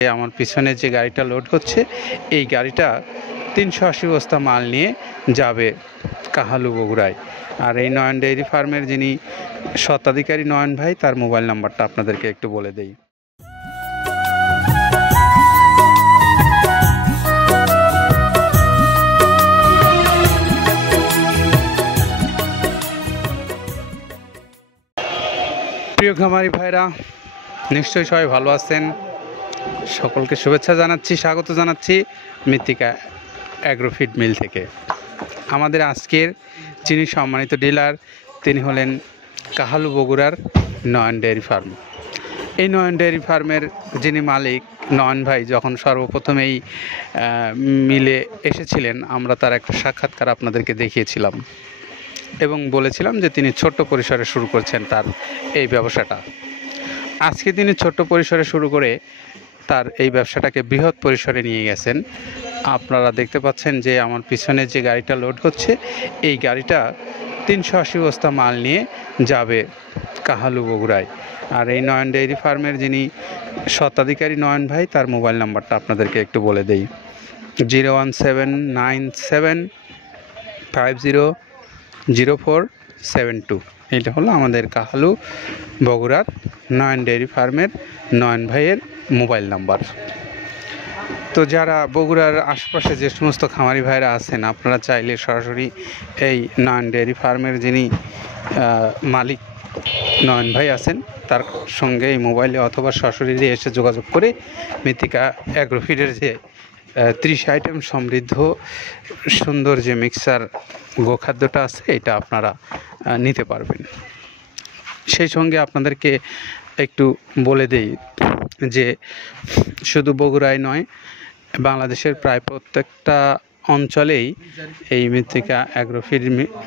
আমার পিছনে যে গাড়িটা লোড হচ্ছে এই গাড়িটা ৩৮০ বস্তা মাল নিয়ে যাবে কাহালু বগুড়ায়। আর এই নয়ন ডেইরি ফার্মের যিনি স্বত্বাধিকারী নয়ন ভাই, তার মোবাইল নাম্বারটা আপনাদেরকে একটু বলে দেই। প্রিয় খামারি ভাইরা, নিশ্চয়ই সবাই ভালো আছেন। সকলকে শুভেচ্ছা জানাচ্ছি, স্বাগত জানাচ্ছি মৃত্তিকা অ্যাগ্রো ফিড মিল থেকে। আমাদের আজকের যিনি সম্মানিত ডিলার, তিনি হলেন কাহালু বগুড়ার নয়ন ডেয়ারি ফার্ম। এই নয়ন ডেয়ারি ফার্মের যিনি মালিক নয়ন ভাই, যখন সর্বপ্রথম এই মিলে এসেছিলেন, আমরা তার একটা সাক্ষাৎকার আপনাদেরকে দেখিয়েছিলাম এবং বলেছিলাম যে তিনি ছোট্ট পরিসরে শুরু করছেন তার এই ব্যবসাটা। আজকে তিনি ছোট্ট পরিসরে শুরু করে তার এই ব্যবসাটাকে বৃহৎ পরিসরে নিয়ে গেছেন। আপনারা দেখতে পাচ্ছেন যে আমার পিছনে যে গাড়িটা লোড হচ্ছে এই গাড়িটা ৩৮০ বস্তা মাল নিয়ে যাবে কাহালু বগুড়ায়। আর এই নয়ন ডেইরি ফার্মের যিনি স্বত্বাধিকারী নয়ন ভাই, তার মোবাইল নাম্বারটা আপনাদেরকে একটু বলে দেই। 01797500472। এটা হলো আমাদের কাহালু বগুড়ার নয়ন ডেইরি ফার্মের নয়ন ভাইয়ের মোবাইল নাম্বার। তো যারা বগুড়ার আশপাশে যে সমস্ত খামারি ভাইরা আছেন, আপনারা চাইলে সরাসরি এই নয়ন ডেইরি ফার্মের যিনি মালিক নয়ন ভাই আছেন, তার সঙ্গে এই মোবাইলে অথবা সরাসরি এসে যোগাযোগ করে মৃত্তিকা অ্যাগ্রোফিডের যে 30 আইটেম সমৃদ্ধ সুন্দর যে মিক্সার গোখাদ্যটা আছে, এটা আপনারা নিতে পারবেন। সেই সঙ্গে আপনাদেরকে একটু বলে দেই যে শুধু বগুড়ায় নয়, বাংলাদেশের প্রায় প্রত্যেকটা অঞ্চলেই এই মৃত্তিকা অ্যাগ্রোফিড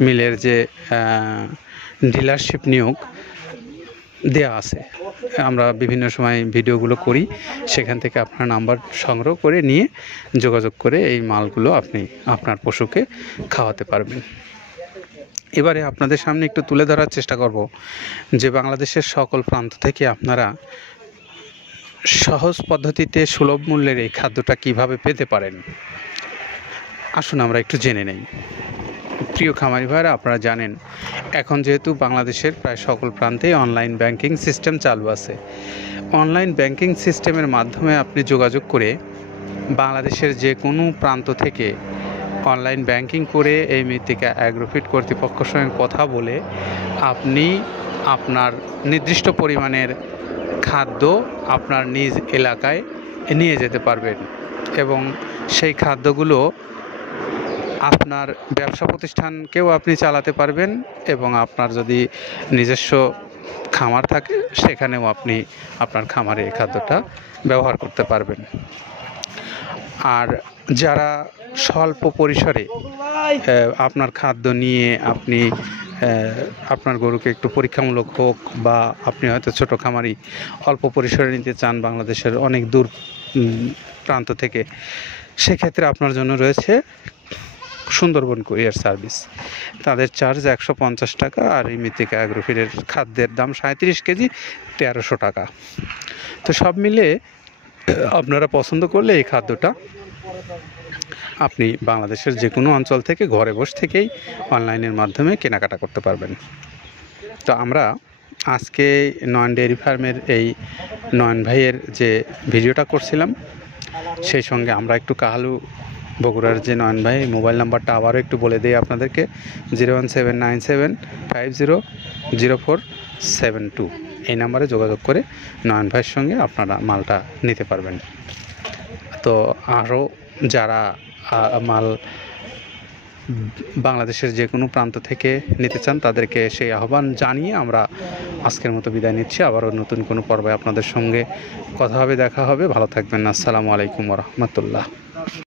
মিলের যে ডিলারশিপ নিয়োগ দেওয়া আছে। আমরা বিভিন্ন সময় ভিডিওগুলো করি, সেখান থেকে আপনার নাম্বার সংগ্রহ করে নিয়ে যোগাযোগ করে এই মালগুলো আপনি আপনার পশুকে খাওয়াতে পারবেন। এবারে আপনাদের সামনে একটু তুলে ধরার চেষ্টা করব যে বাংলাদেশের সকল প্রান্ত থেকে আপনারা সহজ পদ্ধতিতে সুলভ মূল্যের এই খাদ্যটা কিভাবে পেতে পারেন, আসুন আমরা একটু জেনে নেই। প্রিয় খামারি ভাইরা, আপনারা জানেন এখন যেহেতু বাংলাদেশের প্রায় সকল প্রান্তেই অনলাইন ব্যাংকিং সিস্টেম চালু আছে। অনলাইন ব্যাংকিং সিস্টেমের মাধ্যমে আপনি যোগাযোগ করে বাংলাদেশের যে কোনো প্রান্ত থেকে অনলাইন ব্যাংকিং করে এই মৃত্তিকা অ্যাগ্রোফিড কর্তৃপক্ষের সঙ্গে কথা বলে আপনি আপনার নির্দিষ্ট পরিমাণের খাদ্য আপনার নিজ এলাকায় নিয়ে যেতে পারবেন এবং সেই খাদ্যগুলো আপনার ব্যবসা প্রতিষ্ঠানকেও আপনি চালাতে পারবেন এবং আপনার যদি নিজস্ব খামার থাকে সেখানেও আপনি আপনার খামারে এই খাদ্যটা ব্যবহার করতে পারবেন। আর যারা স্বল্প পরিসরে আপনার খাদ্য নিয়ে আপনি আপনার গরুকে একটু পরীক্ষামূলক হোক, বা আপনি হয়তো ছোট খামারি অল্প পরিসরে নিতে চান বাংলাদেশের অনেক দূর প্রান্ত থেকে, সেক্ষেত্রে আপনার জন্য রয়েছে সুন্দরবন কুরিয়ার সার্ভিস। তাদের চার্জ 150 টাকা, আর এই মৃত্তিকা অ্যাগ্রোফিডের খাদ্যের দাম 37 কেজি 1300 টাকা। তো সব মিলে আপনারা পছন্দ করলে এই খাদ্যটা আপনি বাংলাদেশের যে কোনো অঞ্চল থেকে ঘরে বসে থেকেই অনলাইনের মাধ্যমে কেনাকাটা করতে পারবেন। তো আমরা আজকে নয়ন ডেয়ারি ফার্মের এই নয়ন ভাইয়ের যে ভিডিওটা করছিলাম, সেই সঙ্গে আমরা একটু কাহালু বগুড়ার যে নয়ন ভাই, মোবাইল নাম্বারটা আবারও একটু বলে দিই আপনাদেরকে। 01797500472। এই নাম্বারে যোগাযোগ করে নয়ন ভাইয়ের সঙ্গে আপনারা মালটা নিতে পারবেন। তো আরও যারা মাল বাংলাদেশের যে কোনো প্রান্ত থেকে নিতে চান, তাদেরকে সেই আহ্বান জানিয়ে আমরা আজকের মতো বিদায় নিচ্ছি। আবারও নতুন কোনো পর্বে আপনাদের সঙ্গে কথা হবে, দেখা হবে। ভালো থাকবেন। আসসালামু আলাইকুম ওয়া রাহমাতুল্লাহ।